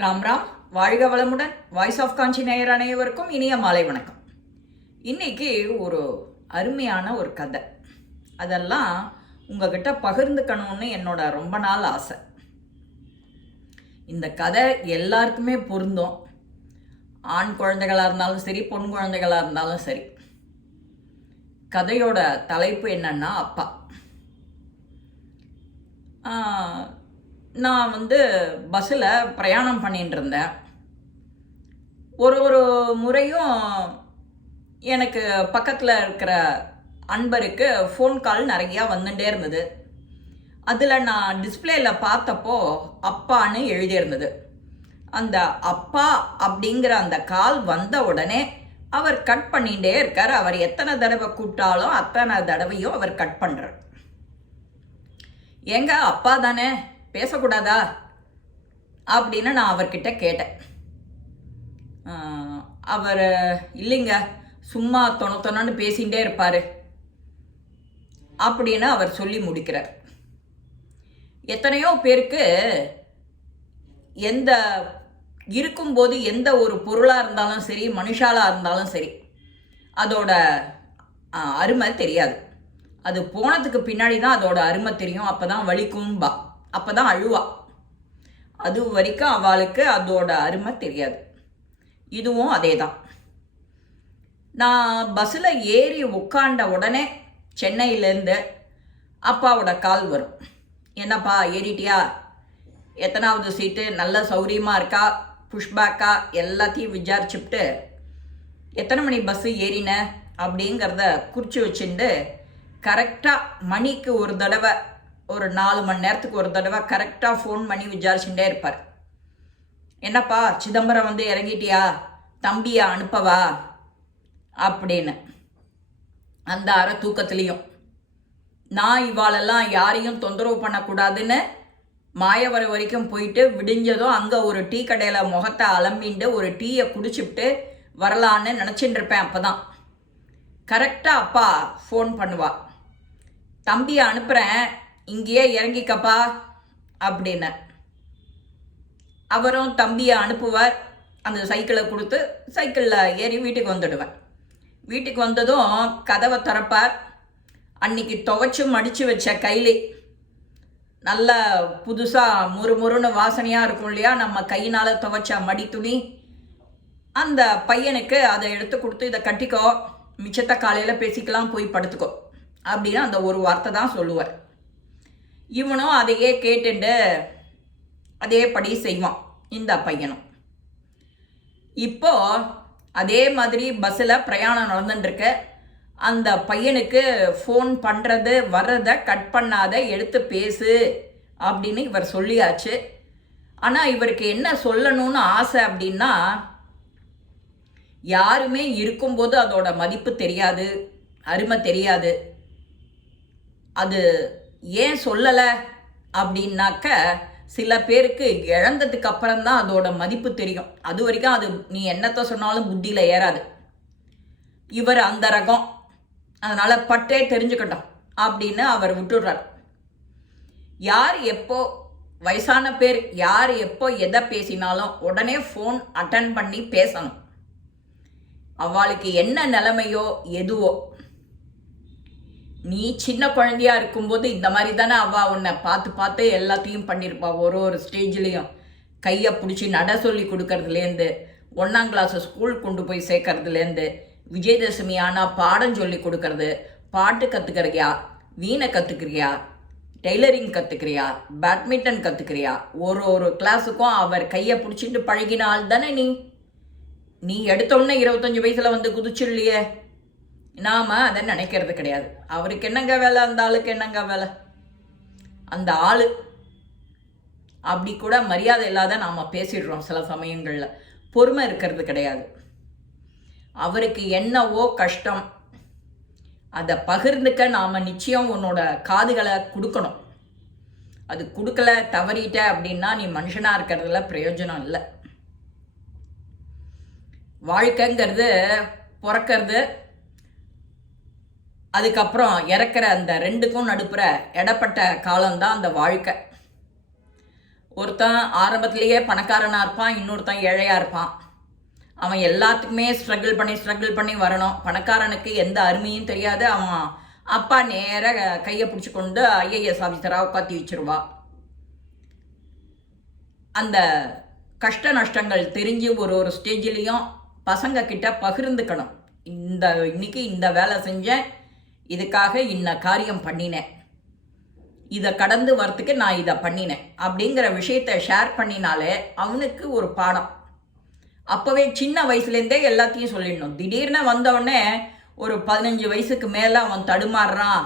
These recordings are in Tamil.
ராம் ராம். வாழ்க வளமுடன். வாய்ஸ் ஆஃப் காஞ்சி நேயர் அனைவருக்கும் இனிய மாலை வணக்கம். இன்னைக்கு ஒரு அருமையான ஒரு கதை, அதெல்லாம் உங்ககிட்ட பகிர்ந்துக்கணும்னு என்னோட ரொம்ப நாள் ஆசை. இந்த கதை எல்லாருக்குமே பொருந்தும். ஆண் குழந்தைகளாக இருந்தாலும் சரி, பொன் குழந்தைகளாக இருந்தாலும் சரி. கதையோட தலைப்பு என்னன்னா அப்பா. நான் பஸ்ஸில் பிரயாணம் பண்ணிட்டு இருந்தேன். ஒரு முறையும் எனக்கு பக்கத்தில் இருக்கிற அன்பருக்கு ஃபோன் கால் நிறையா வந்துட்டே இருந்தது. அதில் நான் டிஸ்பிளேயில் பார்த்தப்போ அப்பான்னு எழுதியிருந்தது. அந்த அப்பா அப்படிங்கிற அந்த கால் வந்த உடனே அவர் கட் பண்ணிகிட்டே இருக்கார். அவர் எத்தனை தடவை கூப்பிட்டாலும் அத்தனை தடவையும் அவர் கட் பண்ணுறார். எங்க அப்பா தானே, பேசக்கூடாதா அப்படின்னு நான் அவர்கிட்ட கேட்டேன். அவர் இல்லைங்க, சும்மா தொணன்னு பேசிகிட்டே இருப்பார் அப்படின்னு அவர் சொல்லி முடிக்கிறார். எத்தனையோ பேருக்கு எந்த இருக்கும்போது எந்த ஒரு பொருளாக இருந்தாலும் சரி, மனுஷாலாக இருந்தாலும் சரி, அதோட அருமை தெரியாது. அது போனதுக்கு பின்னாடி தான் அதோட அருமை தெரியும். அப்போ தான் வலிக்கும்பா, அப்போ தான் அழுவா. அது வரைக்கும் அவளுக்கு அதோட அருமை தெரியாது. இதுவும் அதே தான். நான் பஸ்ஸில் ஏறி உட்காண்ட உடனே சென்னையிலேருந்து அப்பாவோட கால் வரும். என்னப்பா ஏறிட்டியா, எத்தனாவது சீட்டு, நல்ல சௌரியமாக இருக்கா, புஷ்பேக்கா, எல்லாத்தையும் விசாரிச்சுட்டு எத்தனை மணி பஸ்ஸு ஏறின அப்படிங்கிறத குறித்து வச்சுட்டு கரெக்டாக மணிக்கு ஒரு தடவை, ஒரு 4 மணி நேரத்துக்கு ஒரு தடவை கரெக்டாக ஃபோன் பண்ணி விசாரிச்சுட்டே இருப்பார். என்னப்பா சிதம்பரம் இறங்கிட்டியா, தம்பியை அனுப்பவா அப்படின்னு. அந்த அரை தூக்கத்துலேயும் நான் இவாளெல்லாம் யாரையும் தொந்தரவு பண்ணக்கூடாதுன்னு மாயவரம் வரைக்கும் போயிட்டு விடிஞ்சதும் அங்கே ஒரு டீ கடையில் முகத்தை அலம்பிண்டு ஒரு டீயை குடிச்சுட்டு வரலான்னு நினச்சிட்டு இருப்பேன். அப்போ தான் கரெக்டாக அப்பா ஃபோன் பண்ணுவா. தம்பியை அனுப்புகிறேன், இங்கேயே இறங்கிக்கப்பா அப்படின்னு. அவரும் தம்பியை அனுப்புவார். அந்த சைக்கிளை கொடுத்து சைக்கிளில் ஏறி வீட்டுக்கு வந்துடுவேன். வீட்டுக்கு வந்ததும் கதவை திறப்பார். அன்னைக்கு துவைச்சு மடித்து வச்ச கைலி நல்ல புதுசாக முறுமுறுன்னு வாசனையாக இருக்கும் இல்லையா, நம்ம கையினால் துவைச்ச மடி துணி. அந்த பையனுக்கு அதை எடுத்து கொடுத்து, இதை கட்டிக்கோ, மிச்சத்தை காலையில் பேசிக்கலாம், போய் படுத்துக்கோ அப்படின்னு அந்த ஒரு வார்த்தை தான் சொல்லுவார். இவனும் அதையே கேட்டுண்டு அதே படி செய்வான் இந்த பையனும். இப்போ அதே மாதிரி பஸ்ஸில் பிரயாணம் நடந்துட்டுருக்கு. அந்த பையனுக்கு ஃபோன் பண்ணுறது வர்றதை கட் பண்ணாத, எடுத்து பேசு அப்படின்னு இவர் சொல்லியாச்சு. ஆனால் இவருக்கு என்ன சொல்லணும்னு ஆசை அப்படின்னா, யாருமே இருக்கும்போது அதோட மதிப்பு தெரியாது, அருமை தெரியாது. அது ஏன் சொல்லலை அப்படின்னாக்க, சில பேருக்கு இழந்ததுக்கு அப்புறம்தான் அதோட மதிப்பு தெரியும். அது வரைக்கும் அது நீ என்னத்தை சொன்னாலும் புத்தியில் ஏறாது. இவர் அந்த ரகம், அதனால் பட்டே தெரிஞ்சுக்கட்டும் அப்படின்னு அவர் விட்டுடுறார். யார் எப்போ, வயசான பேர் யார் எப்போ எதை பேசினாலும் உடனே ஃபோன் அட்டன் பண்ணி பேசணும். அவளுக்கு என்ன நிலைமையோ எதுவோ. நீ சின்ன குழந்தையா இருக்கும்போது இந்த மாதிரி தானே அவள் உன்னை பார்த்து பார்த்து எல்லாத்தையும் பண்ணியிருப்பா. ஒரு ஸ்டேஜ்லேயும் கையை பிடிச்சி நட சொல்லி கொடுக்கறதுலேருந்து, 1ஆம் கிளாஸ் ஸ்கூல் கொண்டு போய் சேர்க்கறதுலேருந்து, விஜயதசமி ஆனால் பாடம் சொல்லி கொடுக்கறது, பாட்டு கற்றுக்கிறியா, வீணை கற்றுக்கிறியா, டெய்லரிங் கற்றுக்கிறியா, பேட்மிண்டன் கற்றுக்கிறியா, ஒரு கிளாஸுக்கும் அவர் கையை பிடிச்சிட்டு பழகினால் தானே நீ எடுத்தோன்னே 25 வயசில் குதிச்சிடலையே. நாம் அதை நினைக்கிறது கிடையாது. அவருக்கு என்னங்க வேலை, அந்த ஆளுக்கு என்னங்க வேலை. அந்த ஆள் அப்படி கூட மரியாதை இல்லாத நாம் பேசிடுறோம் சில சமயங்களில். பொறுமை இருக்கிறது கிடையாது. அவருக்கு என்னவோ கஷ்டம், அதை பகிர்ந்துக்க நாம் நிச்சயம் உன்னோட காதுகளை கொடுக்கணும். அது கொடுக்கல, தவறிட்ட அப்படின்னா நீ மனுஷனாக இருக்கிறதுல பிரயோஜனம் இல்லை. வாழ்க்கைங்கிறது பிறக்கிறது, அதுக்கப்புறம் இறக்குற அந்த ரெண்டுக்கும் நடுப்புற இடப்பட்ட காலம்தான் அந்த வாழ்க்கை. ஒருத்தன் ஆரம்பத்திலேயே பணக்காரனாக இருப்பான், இன்னொருத்தன் ஏழையாக இருப்பான். அவன் எல்லாத்துக்குமே ஸ்ட்ரகிள் பண்ணி வரணும். பணக்காரனுக்கு எந்த அருமையும் தெரியாது. அவன் அப்பா நேர கையை பிடிச்சி கொண்டு ஐஏஎஸ் ஆஃபீஸராக உட்காத்தி வச்சிருவா. அந்த கஷ்ட நஷ்டங்கள் தெரிஞ்சு ஒரு ஸ்டேஜ்லேயும் பசங்க கிட்ட பகிர்ந்துக்கணும். இன்னைக்கு இந்த வேலை செஞ்சேன், இதுக்காக இன்ன காரியம் பண்ணினேன், இதை கடந்து வரத்துக்கு நான் இதை பண்ணினேன் அப்படிங்கிற விஷயத்தை ஷேர் பண்ணினாலே அவனுக்கு ஒரு பாடம். அப்போவே சின்ன வயசுலேருந்தே எல்லாத்தையும் சொல்லிடணும். திடீர்னு வந்தவுடனே ஒரு 15 வயசுக்கு மேலே அவன் தடுமாறுறான்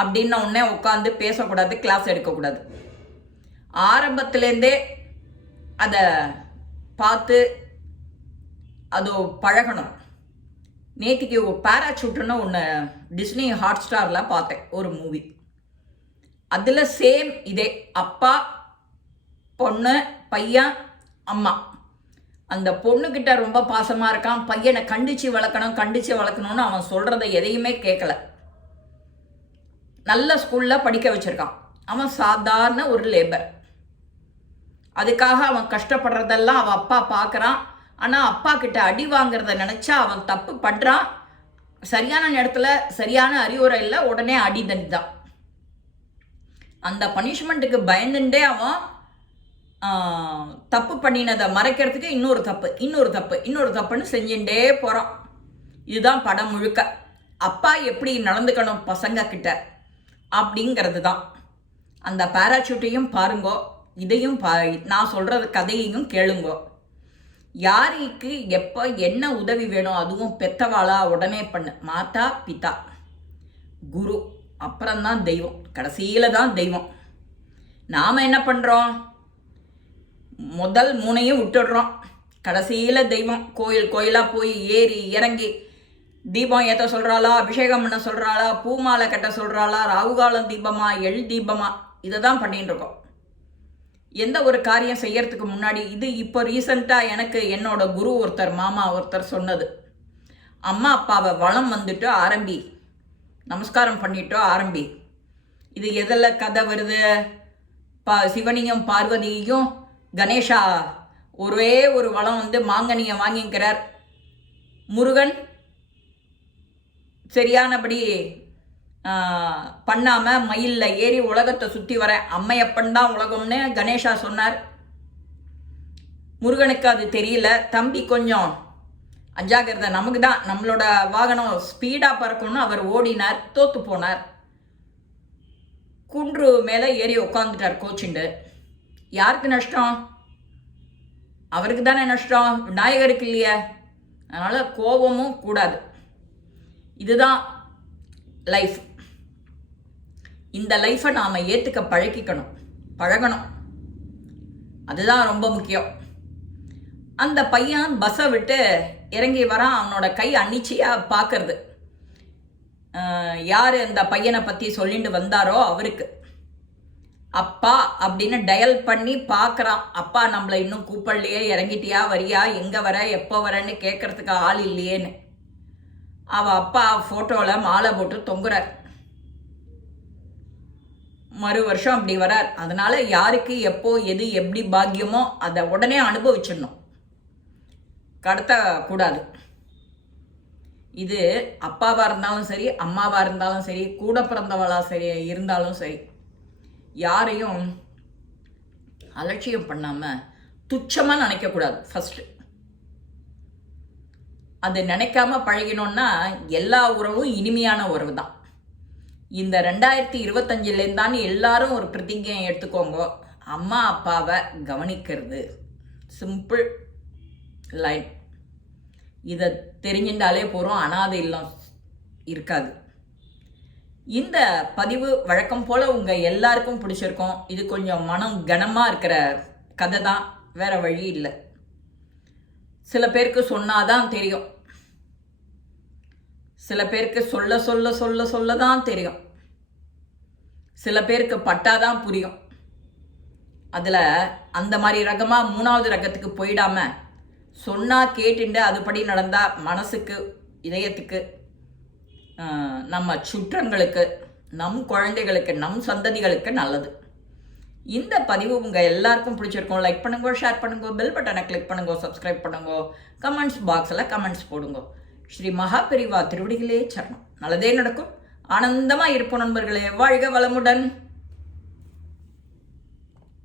அப்படின்ன உடனே உட்காந்து பேசக்கூடாது, கிளாஸ் எடுக்கக்கூடாது. ஆரம்பத்துலேருந்தே அதை பார்த்து அது பழகணும். நேற்றுக்கு பேராசூட்டுன்னு ஒன்று டிஸ்னி ஹாட் ஸ்டாரில் பார்த்தேன், ஒரு மூவி. அதில் சேம் இதே அப்பா, பொண்ணு, பையன், அம்மா. அந்த பொண்ணுக்கிட்ட ரொம்ப பாசமாக இருக்கான். பையனை கண்டித்து வளர்க்கணும்னு அவன் சொல்கிறத எதையுமே கேட்கல. நல்ல ஸ்கூலில் படிக்க வச்சுருக்கான். அவன் சாதாரண ஒரு லேபர். அதுக்காக அவன் கஷ்டப்படுறதெல்லாம் அவன் அப்பா பார்க்குறான். ஆனால் அப்பா கிட்ட அடி வாங்கிறத நினச்சா அவன் தப்பு பண்ணுறான். சரியான நேரத்தில் சரியான அறிவுரை இல்லை, உடனே அடி தண்டி தான். அந்த பனிஷ்மெண்ட்டுக்கு பயந்துட்டே அவன் தப்பு பண்ணினதை மறைக்கிறதுக்கு இன்னொரு தப்புன்னு செஞ்சுட்டே போகிறான். இதுதான் படம் முழுக்க. அப்பா எப்படி நடந்துக்கணும் பசங்க கிட்ட அப்படிங்கிறது தான். அந்த பேராசூட்டையும் பாருங்கோ, இதையும் நான் சொல்கிறது கதையையும் கேளுங்கோ. யாருக்கு எப்போ என்ன உதவி வேணும், அதுவும் பெத்தவாளா உடனே பண்ணு. மாதா பிதா குரு, அப்புறம்தான் தெய்வம், கடைசியில் தான் தெய்வம். நாம் என்ன பண்ணுறோம், முதல் 3ஐயும் விட்டுடுறோம், கடைசியில் தெய்வம். கோயிலாக போய் ஏறி இறங்கி தீபம் ஏற்ற சொல்கிறாளா, அபிஷேகம் பண்ண சொல்கிறாளா, பூமாலை கட்ட சொல்கிறாளா, ராகுகாலம் தீபமா, எள் தீபமா, இதை தான் பண்ணிட்டு இருக்கோம். எந்த ஒரு காரியம் செய்யறதுக்கு முன்னாடி இது இப்போ ரீசண்டாக எனக்கு என்னோட குரு ஒருத்தர், மாமா ஒருத்தர் சொன்னது, அம்மா அப்பாவை வளம் வந்துட்டு ஆரம்பி, நமஸ்காரம் பண்ணிட்டோ ஆரம்பி. இது எதில் கதை வருது, சிவனையும் பார்வதியும் கணேஷா ஒரே ஒரு வளம் வந்து மாங்கனியை வாங்கிக்கிறார். முருகன் சரியானபடி பண்ணாமல் மயிலில் ஏறி உலகத்தை சுற்றி வர அம்மையப்பன் தான் உலகம்னு கணேஷா சொன்னார். முருகனுக்கு அது தெரியல. தம்பி கொஞ்சம் அஜாகிரதை, நமக்கு தான் நம்மளோட வாகனம் ஸ்பீடாக பறக்கணும்னு அவர் ஓடினார், தோத்து போனார். குன்று மேலே ஏறி உட்காந்துட்டார் கோச்சுண்டு. யாருக்கு நஷ்டம்? அவருக்கு தானே நஷ்டம், விநாயகருக்கு இல்லையே. அதனால் கோபமும் கூடாது. இதுதான் லைஃப். இந்த லைஃப்பை நாம் ஏற்றுக்க பழகணும். அதுதான் ரொம்ப முக்கியம். அந்த பையன் பஸ்ஸை விட்டு இறங்கி வரான். அவனோட கை அன்னிச்சையாக பார்க்கறது. யார் அந்த பையனை பற்றி சொல்லிட்டு வந்தாரோ அவருக்கு அப்பா அப்படின்னு டயல் பண்ணி பார்க்குறான். அப்பா நம்மளை இன்னும் கூப்பிடலையே, இறங்கிட்டியா, வரியா, எங்கே வர, எப்போ வரேன்னு கேட்குறதுக்கு ஆள் இல்லையேன்னு. அவள் அப்பா ஃபோட்டோவில் மாலை போட்டு தொங்குறார். வருஷம் அப்படி வரார். அதனால் யாருக்கு எப்போ எது எப்படி பாக்கியமோ அதை உடனே அனுபவிச்சிடணும், கடத்தக்கூடாது. இது அப்பாவாக இருந்தாலும் சரி, அம்மாவாக இருந்தாலும் சரி, கூட பிறந்தவளாக சரி இருந்தாலும் சரி, யாரையும் அலட்சியம் பண்ணாமல் துச்சமாக நினைக்கக்கூடாது. ஃபஸ்ட்டு அது நினைக்காம பழகினோன்னா எல்லா உறவும் இனிமையான உறவு தான். இந்த 2025 எல்லாரும் ஒரு பிரதிஜை எடுத்துக்கோங்க, அம்மா அப்பாவை கவனிக்கிறது. Simple line. இதை தெரிஞ்சுட்டாலே போகிறோம், அனாதை இல்லம் இருக்காது. இந்த பதிவு வழக்கம் போல் உங்கள் எல்லாருக்கும் பிடிச்சிருக்கோம். இது கொஞ்சம் மனம் கனமாக இருக்கிற கதை தான், வேறு வழி இல்லை. சில பேருக்கு சொன்னாதான் தெரியும், சில பேருக்கு சொல்ல சொல்ல சொல்ல சொல்ல தான் தெரியும், சில பேருக்கு பட்டாதான் புரியும். அதில் அந்த மாதிரி ரகமாக 3வது ரகத்துக்கு போயிடாம சொன்னால் கேட்டுண்டு அதுபடி நடந்தால் மனசுக்கு, இதயத்துக்கு, நம்ம சுற்றங்களுக்கு, நம் குழந்தைகளுக்கு, நம் சந்ததிகளுக்கு நல்லது. இந்த பதிவு உங்கள் எல்லாருக்கும் பிடிச்சிருக்கும். லைக் பண்ணுங்க, ஷேர் பண்ணுங்க, பெல் பட்டனை கிளிக் பண்ணுங்க, சப்ஸ்கிரைப் பண்ணுங்க, கமெண்ட்ஸ் பாக்ஸில் கமெண்ட்ஸ் போடுங்க. ஸ்ரீ மகாபெரிவா திருவடிகளே சரணம். நல்லதே நடக்கும். ஆனந்தமாக இருப்போம் நண்பர்களே. வாழ்க வளமுடன்.